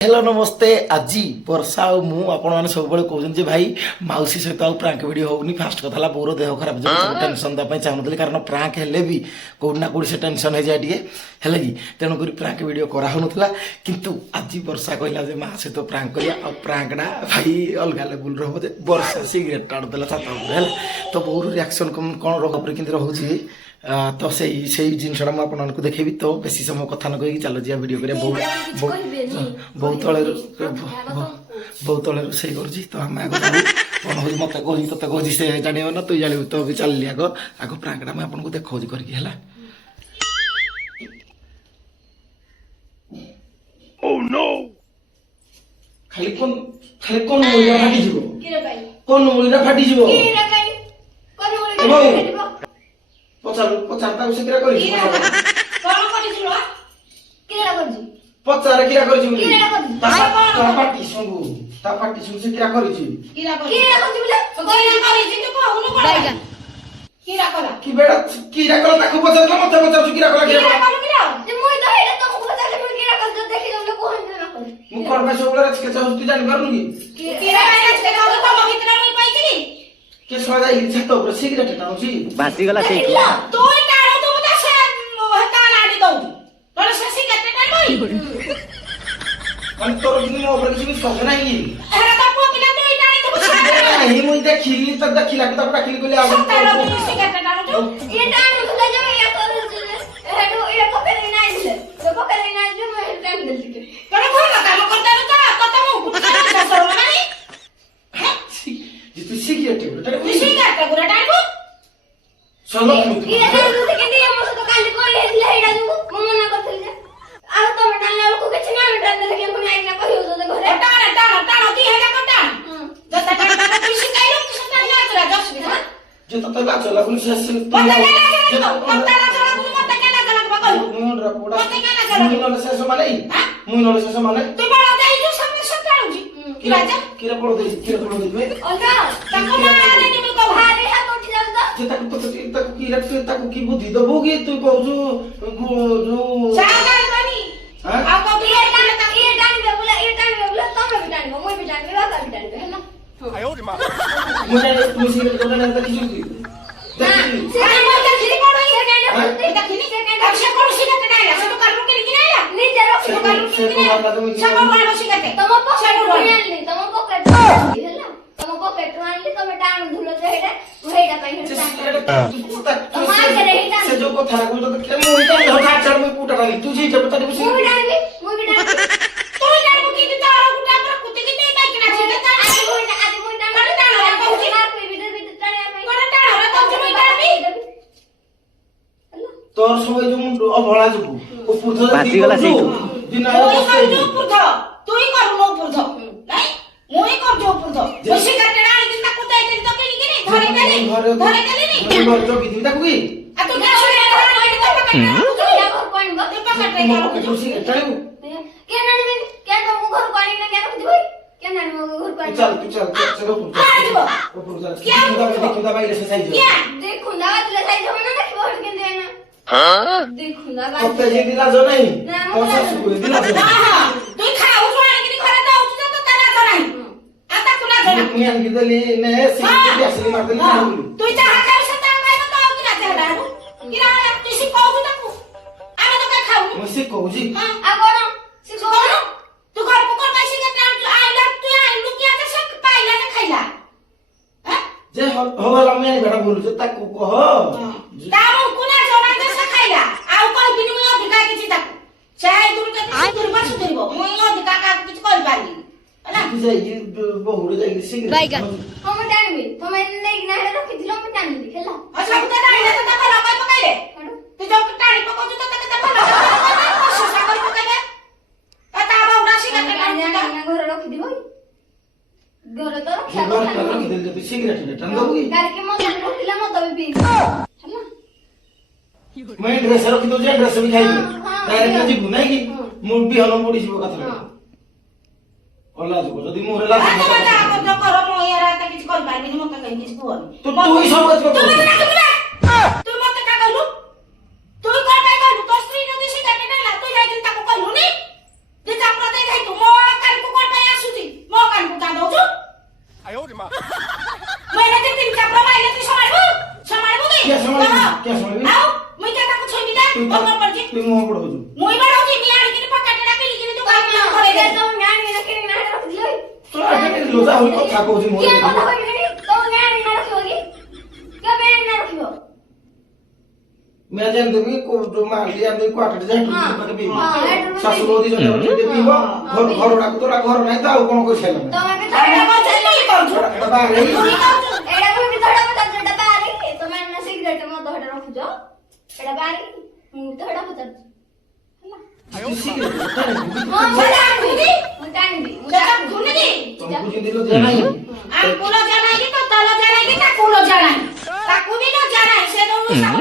Hello नमस्ते आज वर्षा और मुझे सब कहते भाई मौसी सहित प्रांक भिड होनी फास्ट कथा बोर देह खराब जो टेंशन देवाई चाहूनी कारण प्रांक हेले भी कौटना कौट से टेंशन हो जाए टे है कि तेणुक प्रांक भिड कराला किंतु आज वर्षा कहला माँ सहित प्रांक कर प्रांकटा भाई अलग लेवल रोजे वर्षा सिगरेट टाणुला छात है तो बहुत रिएक्शन कौन रोचे रोचे तो से जिनसा मुझे देखेबी तो बेस समय कथा न कही चल जा भिड कर बहुत तले रोसे कर तो आम आग कौन हो मत कह ते कह से जान ना तु जान तो भी चल आग आग प्रांकटा मुझे आपको देखा करके खाली कौन मुड़ा फाटी कौन मुड़ा फाटी पचार पचार से किरा करी कोन करिसुलो किरा करजी पचार किरा करजी ता पाटी संगु ता पाटी संगु से किरा करजी किरा करजी बोले किरा करजी तो कहउनु कोन किरा करा की बेड़ा किरा कला ताको पचार मत पचार किरा कला किरा जे मुई तो हेडा तो मुको जाके मुई किरा कर देखि जमले कोन ना करे मु कोन पे सबले रच के चाहू तू जानि पारनु की किरा रच के कहउ तो भीतर मुई पाइछि के सदा ई छत ऊपर सिगरेट टाउची बासी गला से तो टाड़ो तो बता से हटा नाडी दउ तोरे से सिगरेट टाड़बई मन तोर दिन मो ऊपर किसी शौक नहीं एरा तो पोकिला तो इटानी तो छाड़ नहीं मुई देखिली त देखिला त डाकिली कोले आ टाड़ो तो सिगरेट टाड़ो तो ये टाड़ो तो ले जाओ या तो हेडो ये पकड़े नहीं दिले तो पकड़े नहीं जो मैं टाइम दे दिके तोरे भोला काम करता तो कत मु कुटा सर मानी जी तू सिगरेट उठा सिगरेट गुरा टाड़बो चलो ये टाड़ो तो केंदी हम तो काल को ले दिले हेडा जो मु मना करथि जे आ तो मैं डालना को किछ ना मैं डालने लगे कोन आई ना कहियो तो घरे टाड़ो ती हेडा कोटा जता टाड़ो तू सिकाइलो तू सता ना तोरा दस भी हां जो तो तबा चला पुलिस से मत केना चला बकल मुन रपोड़ा मत केना चला मुन से समाले मुन से समाले तू बड़ा जाई जो सब सताऊ जी की राजा किरा पड़ो दे ओका ताको मारे नि को भारे हा कोठी जाऊ तो जे ताको की रख ताको की बुद्धि दबोगी तू कहू जो सागर बनी हां आ को ये डान बोला तुम भी डान मैं भी डान बाबा भी डान है ना मुझे तू सिगरेट कोना ना किछु ना से मत खिली पड़ो ये डान देखा खिली सेकंड अब से कौन सिगरेट डाला सब करू के नहीं ना नीचे रख के करू के नहीं सब वाला सिगरेट तुम पॉकेट आनली तुम पॉकेट हैला तुम पॉकेट आनली तुम डान धुलो जे हेडा हेडा पाई हेडा से जो को थारा को तो के मुई तो हटा चढ़ में पूटा डाली तू जी जब तक मुई भी डान तू डान को की तारा गुटा पर कुत्ते की नहीं बाकी ना छिले ता आज मुई डान कर डान कहू ना कोई भी टाणे पाई कोन डान रा कहू मुई डान भी तोर समय जो मुंड अभळा जबु ओ पुथो बासी गला से दिन तोई कर जो पुथो तोई कर नो पुथो नहीं मुई कर जो पुथो बसी कर डान दिन ता कुत्ते दिन तो के नहीं धरे के नहीं घर जो विधि ताको की आ तू क्या सुने तो पकड़ या घर कोन बा तू पकड़ रे को जो सिगरेट टाळू के ना भी क्या तो घर कोन ना क्या रख दिबई क्या ना घर कोन चल चलो ऊपर चल क्या देखो भाई से साइज क्या देखो ना ले साइज हो ना देखो और के देना हां देखो ना अब तो ये दिला जो नहीं तो सब दिला जो हां तू खाओ छोड़ के घरे जाऊ तो तना जो नहीं आता कुना जो मी आन गिदली ने सिगरेट असली मारली चालू तू चाहा खाऊ सता काय तो आउ किना तेडा किना तू सी कहू ताकू आमे तो काय खाऊ मैं से कहू जी आ कोन सी कोन तू घर को कर कैसे के टाइम आइला तू आइलु किया के सब पाइला ने खाइला हैं जे हो वाला मैं बेटा बोलू जे ताको कह ताऊ कुना जोना के से खाइला आउ कह बिनु मैं अधिका किछि ताकू चाहे तुम के तुर बस तुरबो मैं अधिका का किछि कहि पाली ହେଲା जाई बहुड़ जाई सिगरेट हम टाइम तुम नहीं ना रखि दिलो मैं टाइम दी खेला अच्छा बुता डाइला तो तक लगा पकाइले तू जो टाड़ी पकाउ तो तक तक लगा ससा कर पकाइले ता बाउडा सिगरेट ना घर रखि दिबो घर तो रखा घर रखि दे जे सिगरेट टांग दबोगी गाड़ी के मत रखिला मत भी पी ହେଲା मैं ड्रेस रखि दो जे ड्रेस भी खाई डायरेक्ट जी गुनाई की मुंड भी हलम पड़ी जीव कथा ओला जो जदी मोरे ला तो करो मो यार आता किछ कर पाइबिनी मत कहि किछ कोनी तू ही सब कर तू मत का कहलु तू कर पाइ कहलु तो स्त्री नदी से काटे ना तू जाई ताको कहलु नी ମୁହଁ ପଡଉଛୁ ମୁଇଁ ବଡଉଛି ମି ଆଣିକିନି ପକେଟଟା କିଣିକିନି ତୁ କାଇଁ ନା ଘରେ ଦେ ତମ ଜ୍ଞାନ ରଖିନି ନା ରଖିଲି ତୁ ଆଗେ ଲୋଜା ହୋଇ କଥା କହୁଛି ମୁଁ କିଏ କଥା କହିବି ତମ ଜ୍ଞାନ ନା ରଖିବ କି କେ ଜ୍ଞାନ ନା ରଖିବ मैं जान देबी को जो मार लिया अंदर क्वार्टर जा तो भी हां सासु बोदी जने उठे पीबो घर घर डाक तोरा घर नाही तो कोन को छेला तमे भी थोड़ा कर नहीं करू एटा बारे एडा को भी थोड़ा कर जेटा बारे तमे ना सिगरेट मो तो हटा रखु जो एडा बारे मु तो हटा पतर हां बोला खुदी मुटांगी मुटा खुनी तुमको जे दिलो जे नाही आ कुलो जाना की तो तलो जाना की ता कुलो जाना ताकू भी न जाना से तो सब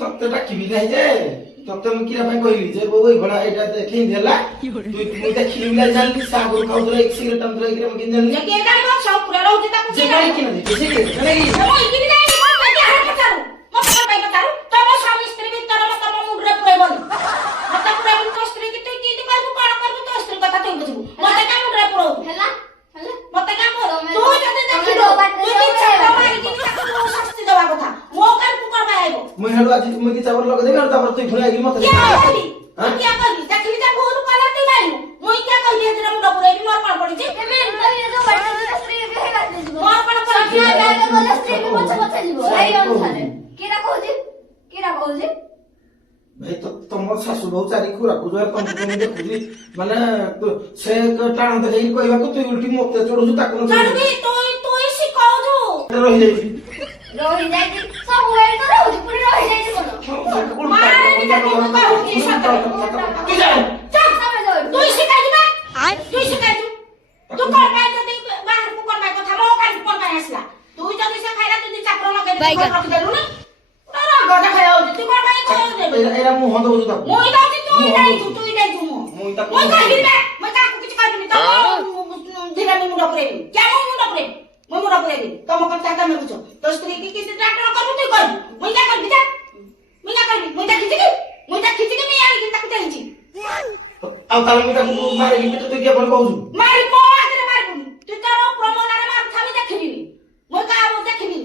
तत्ते डाकिबी नाही जे तत्ते म किरा भाई कहली जे बोई भडा एटा देखि देला तू देखि मिला जानी सागुर खाउतरा एक सिगरेट अंतरा एकरे म किन जानी के का नो सब पूरा रहउती ताकू जे भाई किन दे जे के नहीं मोई किन जाई मत के हाथ पचारू मत कर पाई पचारू तम स्वामी स्त्री भीतर म तम मुंडरे पुरे बन मत पुरे बन तो स्त्री की तू की करबू कोन करबू तो स्त्री कथा तू बुझबू मत का मुंडरे पुरो हैला हैला मत का पुरो तू जते देखि दो तू की छाता मारी की ताकू शास्ति देवा कथा मो कर पु कर बाइबो মই হেডু আজি তুমি কি চাবর লগে দেবে আর তারপর তুই ঘুরে আইবি মত क्या करबी क्या करबी देखली जा भूल कला तू बाइबो मोई क्या कहली हेतरा मुंडा पुरे मोर कोन पड़ी जे एमे कहली जो बड़ी स्त्री बेहे करते जीवो मोर कोन पड़ी ना जाके बोले स्त्री भी पछ पछ जीवो एई अनुसार केरा कहूजी भाई तो तुम सासु बहु चारी खुरा को जो तुम तुम देखुजी माने से टाण दे जाई कहबा को तू उल्टी मते चढ़ू ताको चढ़बी तू सिखाऊ जो रही जाई रही जाई सब वेल तो रहू पूरी रही जाई बोलो मारे नि का तू कहूजी सब तू जा चल समझ जाओ तू सिखाई बा तू सिखाई तू कर पाए जदी बाहर को कर पाए কথা मो काल पर पाए आसला तू जदी से खाइला तू चापर लगे दे रख देलु ना ना गडा खाया होती तू कर पाए को दे एरा मु हंद बुझू ताको मोई दाउती तू इडाई तू मुई ताको मोई कहली बे मैं काकू किछ कहबिनी तो धीरे मी मुंडा पुरेबी क्या मु मुंडा पुरे मैं मुंडा पुरेबी तुम कथा तमे बुझो तो स्त्री की किसी ट्रैक्टर करबू तू कर मैं क्या करबी जा मैं क्या करबी मैं खिची के मैं आनी ताकू देंची आ ताले मी ताको मारे की तो तू के पर कहू मारी मो आगरे मारबू तू करो प्रमोनारे मार थामी देखिबी मैं का वो देखिबी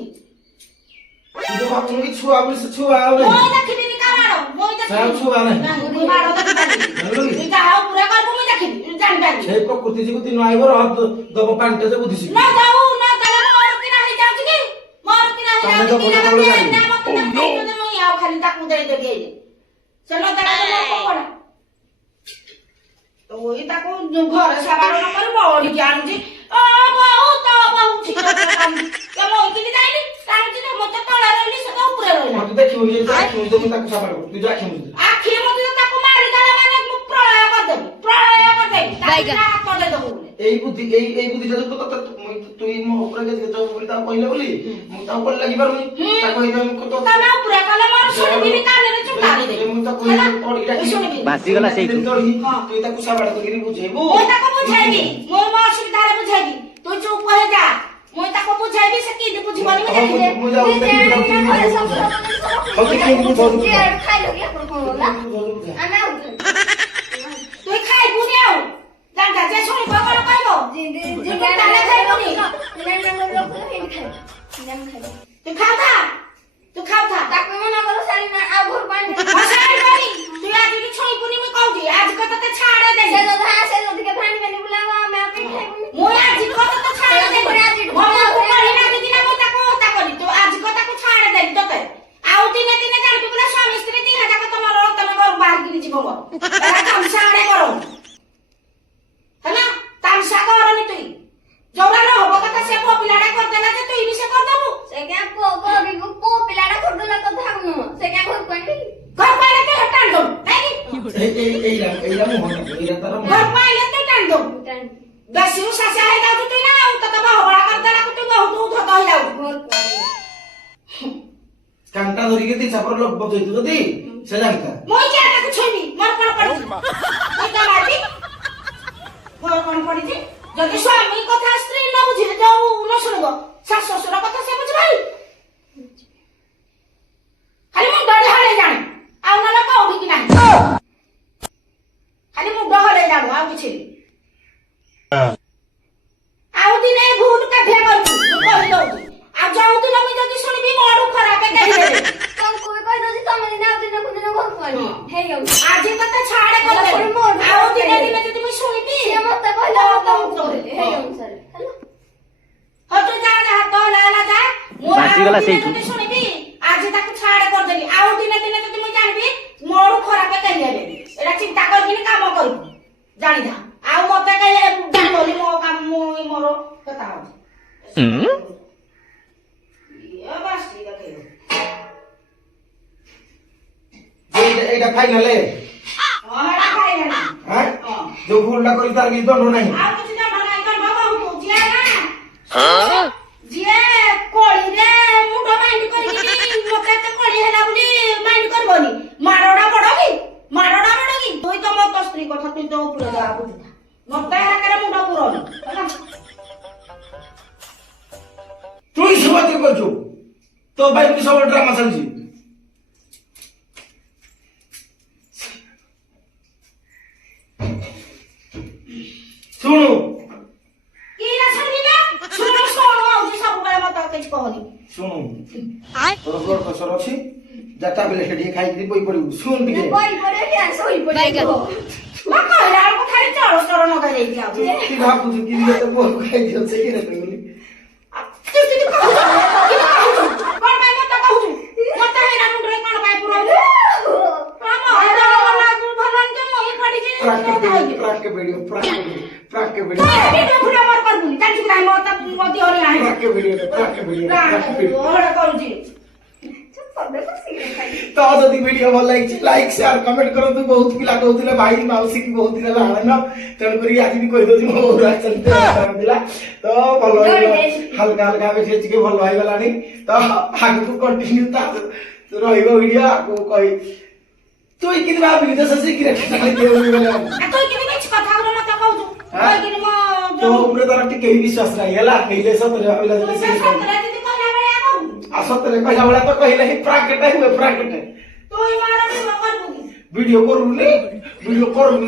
तू बाप तुम की छुआ बोली से छुआ आवे मैं देखिबी का मारो मैं देखिबी सब छुआ नहीं मैं मारो देखिबी तू जा आओ पूरा करबू मैं देखिबी जान पाबी छे प्रकृति जी को तीन आइबर हाथ दब पांटे से बुद्धि ना जाऊ ना चले मोर की नाही जाऊ की मोर की नाही जाऊ की ना मत ना मैं आओ खाली ताकू दे दे गई चलो तड़ा मोर को पड़ा तो वही ताकू घर साबार न कर बड़ी के आनुजी ओ बहु ठीक काम के मोर की जाईनी तानुजी ने मत तळा रहली से तो ऊपर रहला मत देखियो ये देखियो तो मैं ताको साबार तू जा आखी मुझे आखी मत ताकू मारी देला माने प्रलय कर दे ताकू हाथ दे दबो এই বুদ্ধি যা তো তুই মো উপরে গেছে তো বলি তা কইলে বলি মু তা উপরে লাগি পারবি তা কইলে মু কত তবে উপরে কলে মোর শুনিবি কানে রে চুটারি দে মু তা কইলে পড়ি রাখি বাসি গলা সেই তুই তাকু সাবাড় করিনি বুঝাইবু মই তাকো বুঝাইবি মই মো অসুবিধারে বুঝাইবি তুই চুপ হয়ে যা মই তাকো বুঝাইবি সে কি বুঝিবনি মই দেখি দে মু যাও দেখি খাইলো কি আপন কোলা আনা তুই খাইবু দেও জানটা যে শুনি বড় কইবো জি তালে খাইবনি তুই খাও থা তাকো মনা করো সারি না আ ঘর পানি সারি পানি তুই আজ কি ছই পুনি মই কইছি আজ কথা তে ছাড়ে দে সে তো হাসে ওদিকে পানি পানি বুলাবা আমি আপনি খাইবনি মই আজ কথা তে ছাড়ে দে মই করি না দিদি না মই তাকো কথা করি তো আজ কথা কো ছাড়ে দে তোতে আউ দিনে দিনে জানবি বলে স্বামী স্ত্রী দিন হাজার তোমার তুমি ঘর বাহির গিয়ে জীব মর এরা কাম সাড়ে করো হ্যাঁ তামসা করনি তুই জোরা না হবো কথা সে পো পিলাড়া কর দেলা যে তুই বিসে কর দেবু সে কে পো বিবু পো পিলাড়া কর দেলা কথা হুনো সে কে ঘর পাইলি ঘর পাইলে তো টান দম নাই এইরা মু হন এইরা তার ঘর পাইলে তো টান দম বেশি উসাসা হই যাও তুই না আউ তো বাহ বড়া কর দেলা তুই বহু তো ধত হই যাও ঘর পাইলে কান্টা ধরি কে দি চাপর লোক বতই তো দি সে জানতা মই কি আটা ছইবি মর কোন পড়ি তুই তা মারবি মর কোন পড়ি যদি স্বামী কথা স্ত্রী না বুঝিলে যাও না শুনব শাশ শ্বশুর কথা সে বুঝবাই খালি মু ডরে হলে জানি আউ না লোক ওবি কি নাই খালি মু ডরে জানো আউ কিছু ବସିଗଲା ସେଇଠୁ। ଶୁଣିବି ଆଜି ତାକୁ ଛାଡ କରିଦେଲି ଆଉ ଦିନେ ଦିନେ ଯଦି ମୁଁ ଜାଣିବି ମୋର ଖରାପ କେହି ହେବେନି ଏଇଟା ଚିନ୍ତା କରିକିନି କାମ କରିବୁ ଜାଣିଥା ଆଉ ମତେ କେହି ଜାଣିବନି ମୋ କାମ ମୁଁ ମୋର କଥା ହଉଛି ବାସି ଦେଖେଇବ এইটা ফাইনাল ହଁ ଏଟା ଖାଇଲାନି হ্যাঁ যে ভুলটা করি তার কিছু দণ্ড নাই ଆଉ କିଛି ଜଣା ନାହିଁ ଜଣ କହୁଛୁ ଯିଏ ନା ଯିଏ କଳିରେ ମୁଣ୍ଡ ମାଇଣ୍ଡ କରିକି ମତେ ଏତେ କଳି ହେଲା ବୋଲି ମାଇଣ୍ଡ କରିବନି ମାଡ଼ଟା ବଡ କି ତୁଇ ତ ମୋ ତ ସ୍ତ୍ରୀ କଥା ତୁଇ ତ ଉପରେ ଯାହା ବୁଝୁଥା ମତେ ହାକରେ ମୁଣ୍ଡ ପୁରନି তুই সবাই করছো তো ভাই কি সব ড্রামা চলছে শুনো କି ନା ଶୁଣିବେ ଶୁଣ ହଉଛି ସବୁବେଳେ ମତେ ଆଉ କିଛି କହନି শুনো তোর ব্লড প্রেসার আছে যা ট্যাবলেট দিয়ে খাইকি বই পড়িবু শুন ଟିକେ বই পড়ে কি শোই পড়ে মা কইলা আর খালি চଳ ନଗା ଦେଇଛି ଆଉ কি ভাবুଛୁ কি দিয়ে তো বই খাই দিছে কি রে তুই କଣ ପାଇଁ ମତେ କହୁଛୁ ମତେ ହେରା ମୁଣ୍ଡରେ କଣ ପାଇଁ ପୁରାଉଛୁ ଆମ ହେରା ଲାଗୁ ଭଲନ୍ ଯେ ମୁଁ ପଡ଼ିଛି प्राक के वीडियो ଭିଡିଓ ଫୁଡିଓ ମୋର କରିବୁନି ଜାଣିଛୁ କି ନାହିଁ ମତେ ମୋ ଦିହରେ ଆଣି प्राक के वीडियो ଓହରା କରୁଛି तो जदि वीडियो भल लगी लाइक शेयर कमेंट करंतु बहुत पिला कहउतिले भाई माउसी की बहुत दिन लाणन तेन करी आज भी कहि दोजी मो ओरा चलते दिला तो भल हल्का हल्का बेसी के भल होई गलानी तो आगु को कंटिन्यू ता रहिबो वीडियो आगु कहि तू कि भाबी दस से कि खाली देउनी गला आ तो किने मिछ କଥା गुलो मते कहूଛୁ हाँ? तो किने मो तो ऊपर तार टिके विश्वास नहीं हला कहिले सतरे भाबिला ତୁ से ସତରେ ଯଦି କହିଲା ଭଳିଆ କହୁ आ सतरे कहला वाला तो कहिले ही प्राकेट हुए प्राकेट ତୁ ମାର ବି କରିବୁ କି वीडियो करूनी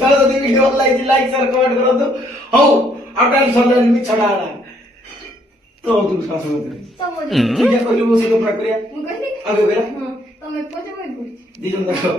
तो जदि वीडियो लाइक शेयर कमेंट करंतु हौ आ टेंशन लेनी मी छडा तो तू सास मत ठीक है कहली मोसी को प्रक्रिया आगे बेला ତମେ ପଛେ दी जन देखो